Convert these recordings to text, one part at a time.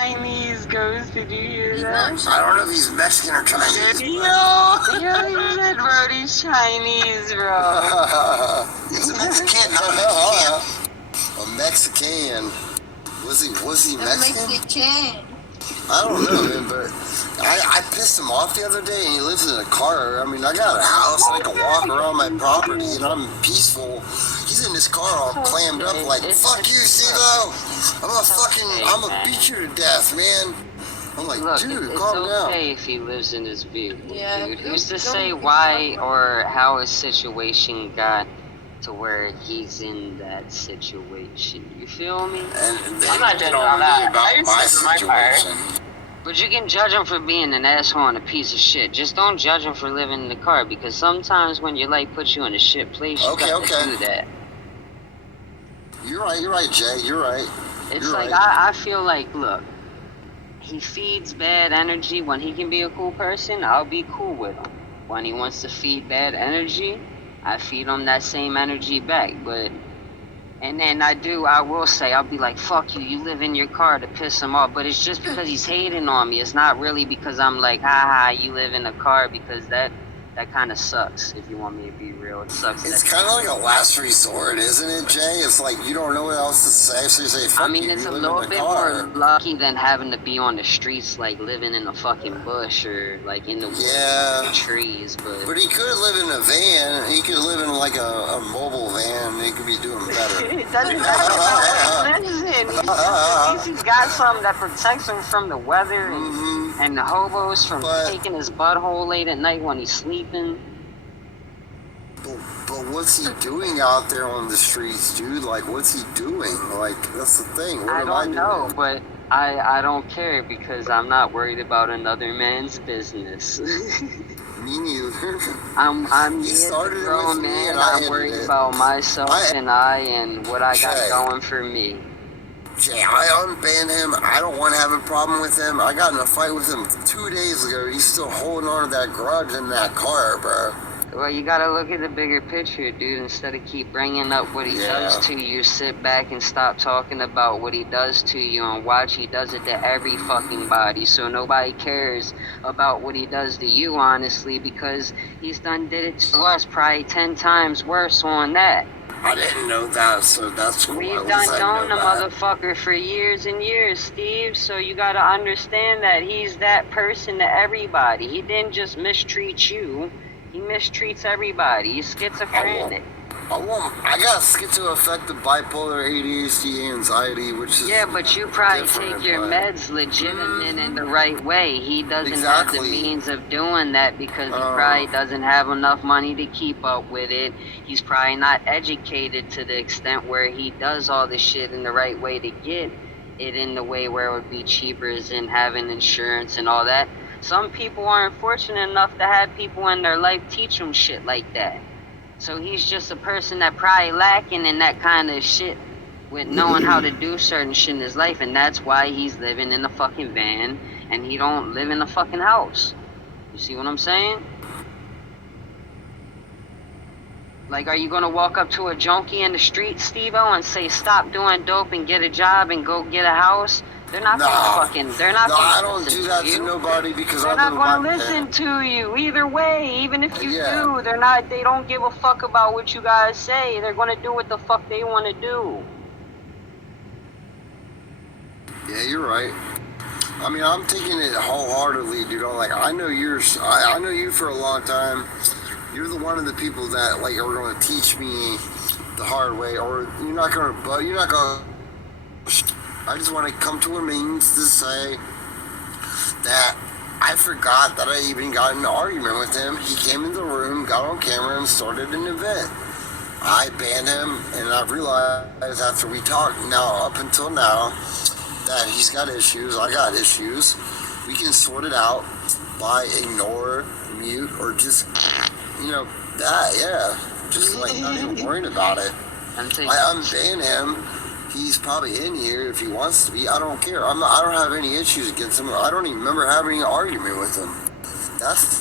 Chinese ghost, did you hear He's that? not I don't know if he's Mexican or Chinese. Yo, you said Brody's Chinese, bro. He's a Mexican, not a Mexican. A Mexican. Was he Mexican? Mexican. I don't know, man, but I pissed him off the other day, and he lives in a car. I mean, I got a house, and I can walk around my property, and I'm peaceful. He's in this car all clammed up like, fuck you, Steve-O! I'ma beat you to death, man. I'm like, Look, dude, it's calm down. okay if he lives in his vehicle, Yeah, dude. Who's to say why or how his situation got to where he's in that situation? You feel me? And I'm not judging on that. I didn't my say for my situation. But you can judge him for being an asshole and a piece of shit. Just don't judge him for living in the car, because sometimes when your life puts you in a shit place, you gotta do that. You're right, Jay. You're right. It's You're like, right. I feel like, look, he feeds bad energy. When he can be a cool person, I'll be cool with him. When he wants to feed bad energy, I feed him that same energy back. And then I will say, I'll be like, fuck you, you live in your car, to piss him off. But it's just because he's hating on me. It's not really because I'm like, haha, you live in a car, because that kind of sucks, if you want me to be real. It sucks. It's kind of like a last resort, isn't it, Jay? It's like you don't know what else to say, so you say, fuck you, it's you a live little in bit car. more lucky than having to be on the streets, like living in a fucking bush or like in the woods, in the trees. But he could live in a van. He could live in like a mobile van. He could be doing better. It doesn't matter about where he lives in. At least he's got something that protects him from the weather and the hobos from taking his butthole late at night when he's sleeping. But what's he doing out there on the streets, dude? Like, what's he doing? Like, that's the thing. What I am I don't doing? know, but I don't care, because I'm not worried about another man's business. Me neither. I'm He just a started it grown with me, man. and I I'm worried ended it. about myself and what I got Jay. going for me. Jay, I unbanned him. I don't want to have a problem with him. I got in a fight with him 2 days ago. He's still holding on to that grudge in that car, bro. Well, you gotta look at the bigger picture, dude. Instead of keep bringing up what he does to you, sit back and stop talking about what he does to you and watch. He does it to every fucking body, so nobody cares about what he does to you, honestly, because he's did it to us probably 10 times worse on that. I didn't know that, so that's cool. We've known the motherfucker for years and years, Steve, so you gotta understand that he's that person to everybody. He didn't just mistreat you. He mistreats everybody. He's schizophrenic. I got schizoaffective bipolar ADHD anxiety, which is but you probably take your meds legitimate in the right way. He doesn't have the means of doing that because he probably doesn't have enough money to keep up with it. He's probably not educated to the extent where he does all this shit in the right way to get it in the way where it would be cheaper, as in having insurance and all that. Some people aren't fortunate enough to have people in their life teach them shit like that. So he's just a person that probably lacking in that kind of shit with knowing how to do certain shit in his life, and that's why he's living in a fucking van and he don't live in a fucking house. You see what I'm saying? Like, are you gonna walk up to a junkie in the street, Steve-O, and say stop doing dope and get a job and go get a house? They're not gonna fucking, they're not gonna I don't do that to nobody because they're not gonna listen to you either way. Even if you do, they don't give a fuck about what you guys say. They're gonna do what the fuck they wanna do. Yeah, you're right. I mean, I'm taking it wholeheartedly, dude. I'm like, I know I know you for a long time. You're the one of the people that like are gonna teach me the hard way, or you're not gonna. I just want to come to a means to say that I forgot that I even got in an argument with him. He came in the room, got on camera, and started an event. I banned him, and I realized after we talked, now up until now, that he's got issues, I got issues. We can sort it out by ignore, mute, or just, just like not even worrying about it. I unban him. He's probably in here if he wants to be. I don't care. I don't have any issues against him. I don't even remember having an argument with him.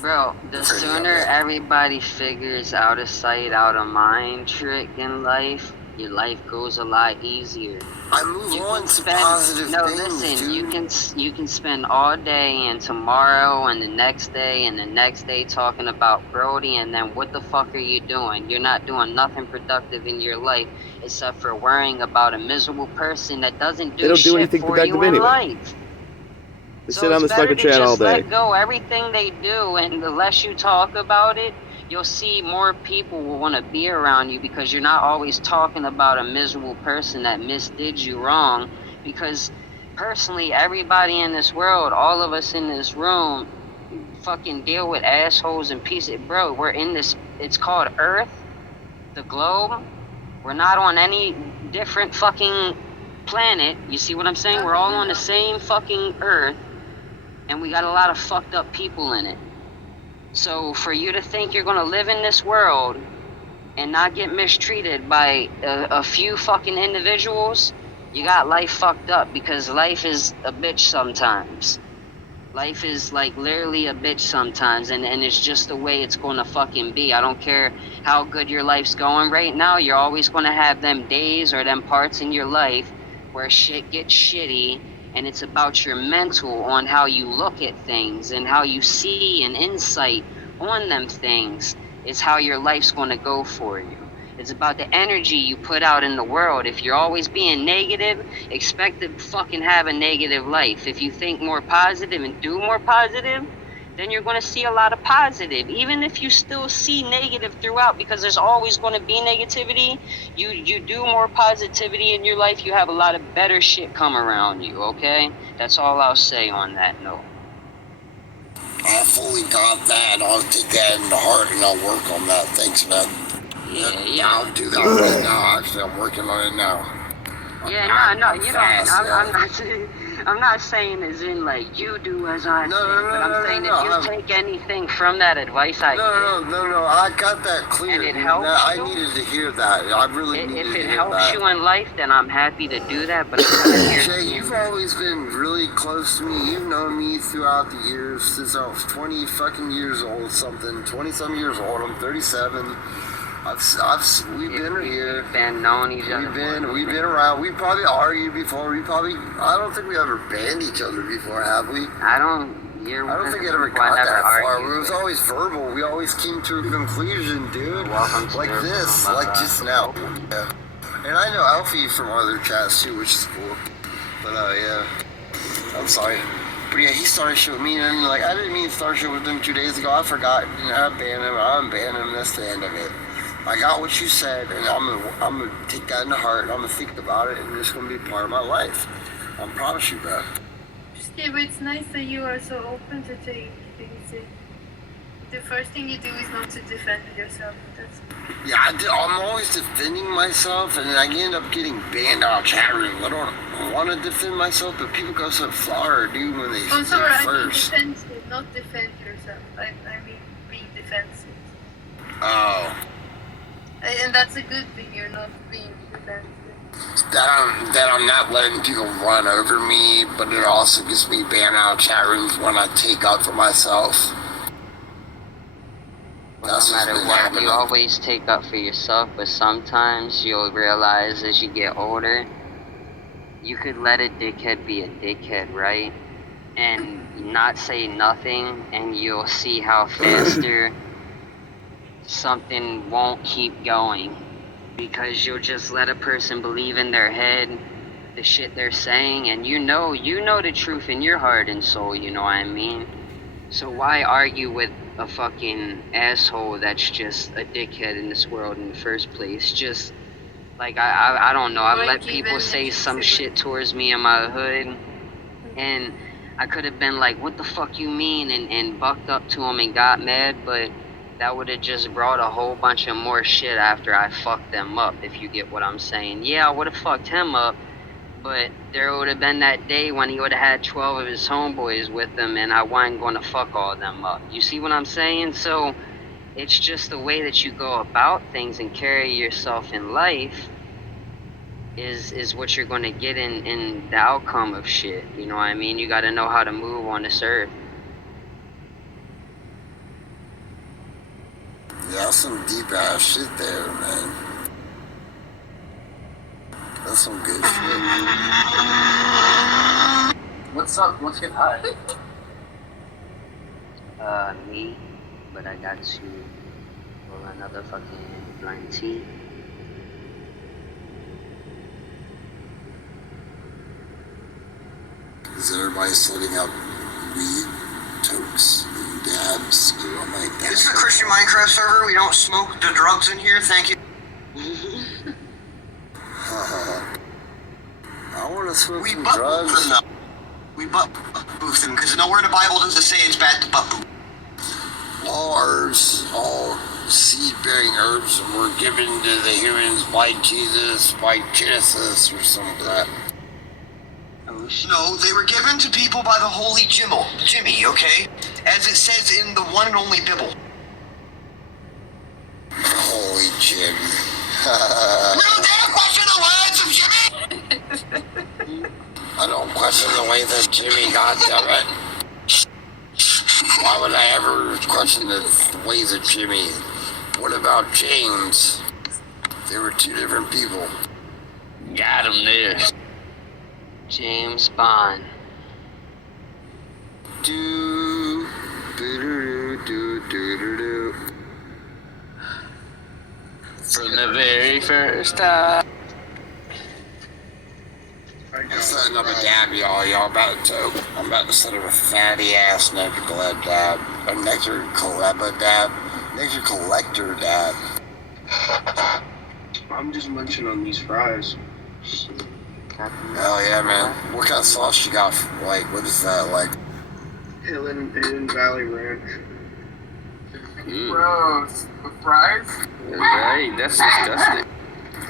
Bro, the sooner everybody figures out of sight, out of mind trick in life, your life goes a lot easier. I move on to positive things, listen, dude. you can spend all day and tomorrow and the next day and the next day talking about Brody, and then what the fuck are you doing? You're not doing nothing productive in your life except for worrying about a miserable person that doesn't do shit anything for productive you in anyway. life. They So sit on it's this better fucking to chat all just day. let go everything they do, and the less you talk about it, you'll see more people will want to be around you, because you're not always talking about a miserable person that misdid you wrong. Because personally, everybody in this world, all of us in this room, fucking deal with assholes and pieces. Bro, we're in this, it's called Earth, the globe. We're not on any different fucking planet. You see what I'm saying? We're all on the same fucking Earth, and we got a lot of fucked up people in it. So for you to think you're gonna live in this world and not get mistreated by a few fucking individuals, you got life fucked up, because life is a bitch sometimes. Life is like literally a bitch sometimes, and it's just the way it's gonna fucking be. I don't care how good your life's going right now, you're always gonna have them days or them parts in your life where shit gets shitty, and it's about your mental on how you look at things and how you see and insight on them things is how your life's gonna go for you. It's about the energy you put out in the world. If you're always being negative, expect to fucking have a negative life. If you think more positive and do more positive, then you're going to see a lot of positive. Even if you still see negative throughout, because there's always going to be negativity, you do more positivity in your life, you have a lot of better shit come around you, okay? That's all I'll say on that note. I fully got that. I'll take that into heart and I'll work on that. Thanks, man. Yeah. I'll do that right now. Actually, I'm working on it now. Yeah, no, you fast, don't. yeah. I'm not saying. I'm not saying as in like you do as I say, but I'm saying if you take anything from that advice I give. No. I got that clear. And it helps I you? needed to hear that. I really needed If to it hear helps that. you in life, then I'm happy to do that. But I'm not here. Jay, you've always been really close to me. You've known me throughout the years since I was 20 fucking years old, 20-some years old. I'm 37. We've been here. We've been knowing each other. We've been around. We probably argued before. I don't think we ever banned each other before, have we? I don't think it ever got that far. It was always verbal. We always came to a conclusion, dude. Like this, like just now. Yeah. And I know Alfie from other chats too, which is cool. But yeah, I'm sorry. But yeah, he started shit with me, and like I didn't mean to start shit with him 2 days ago. I forgot. I banned him. I unbanned him. That's the end of it. I got what you said, and I'm gonna take that into heart, and I'm gonna think about it, and it's gonna be part of my life. I promise you, bro. Steve, it's nice that you are so open to take things in. The first thing you do is not to defend yourself. Yeah, I'm always defending myself, and then I end up getting banned out of chat rooms. I don't want to defend myself, but people go so far, dude, when they first. I mean defensive, not defend yourself. I mean being defensive. Oh. And that's a good thing, you're not being defensive. That I'm not letting people run over me, but it also gets me banned out of chat rooms when I take up for myself. No matter what, you always take up for yourself, but sometimes you'll realize as you get older, you could let a dickhead be a dickhead, right? And not say nothing, and you'll see how faster something won't keep going, because you'll just let a person believe in their head the shit they're saying, and you know the truth in your heart and soul, you know what I mean? So why argue with a fucking asshole that's just a dickhead in this world in the first place? Just like I don't know, I've let people say some shit towards me in my hood, and I could have been like, what the fuck you mean, and bucked up to him and got mad, but that would have just brought a whole bunch of more shit after I fucked them up, if you get what I'm saying. Yeah, I would have fucked him up, but there would have been that day when he would have had 12 of his homeboys with him, and I wasn't going to fuck all of them up. You see what I'm saying? So it's just the way that you go about things and carry yourself in life is what you're going to get in the outcome of shit. You know what I mean? You got to know how to move on this earth. Yeah, some deep ass shit there, man. That's some good shit. What's up? Let's get high. Me, but I got to roll another fucking blind tea. Is everybody setting up weed, tokes, and dabs? This is a Christian Minecraft server. We don't smoke the drugs in here. Thank you. I want to smoke We some butt drugs. boost them though. We butt boost them because nowhere in the Bible does it say it's bad to butt boost. All herbs, all seed-bearing herbs were given to the humans by Jesus, by Genesis, or some crap. Oh shit. No, they were given to people by the holy Jimmy, okay? As it says in the one and only Bible. Holy Jim. No damn question the words of Jimmy! I don't question the way that Jimmy got it. Why would I ever question the ways of Jimmy? What about James? They were two different people. Got him there. James Bond. Do, do, do, do, do, do. From the very first time. I'm setting up a dab, y'all. Y'all about to. I'm about to set up a fatty ass nectar collab dab. A nectar collab dab. Nectar collector dab. I'm just munching on these fries. Hell yeah, man. What kind of sauce you got? Like, what is that? Like, Hidden Valley Ranch. Gross. With fries? Right, that's disgusting.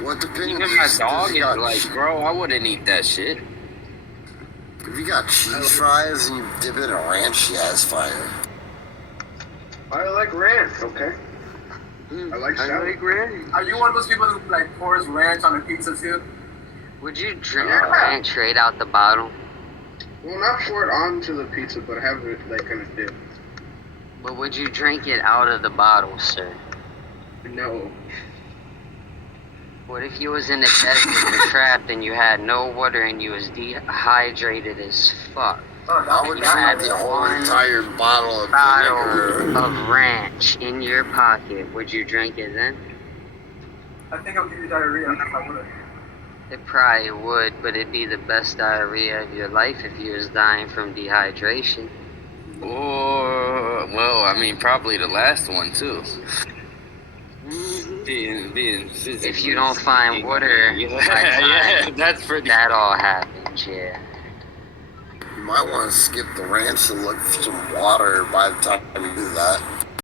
what depends? Even my dog is like, bro, I wouldn't eat that shit. If you got cheese fries and you dip it in ranch, yeah, it's fire. I like ranch, okay? I like salad. ranch. Are you one of those people who like pours ranch on a pizza too? Would you drink Yeah. ranch straight out the bottle? Well, not pour it onto the pizza, but have it like kind of dip. But would you drink it out of the bottle, sir? No. What if you was in the desert and trapped and you had no water and you was dehydrated as fuck? Oh, I would drink the whole entire bottle of vinegar. Bottle of ranch in your pocket. Would you drink it then? I think I'll give you diarrhea if I would. It probably would, but it'd be the best diarrhea of your life if you was dying from dehydration. Or, well, I mean, probably the last one too. Being physically. If you don't find water, yeah, that's pretty. that all happens, yeah. You might want to skip the ranch and look for some water by the time you do that.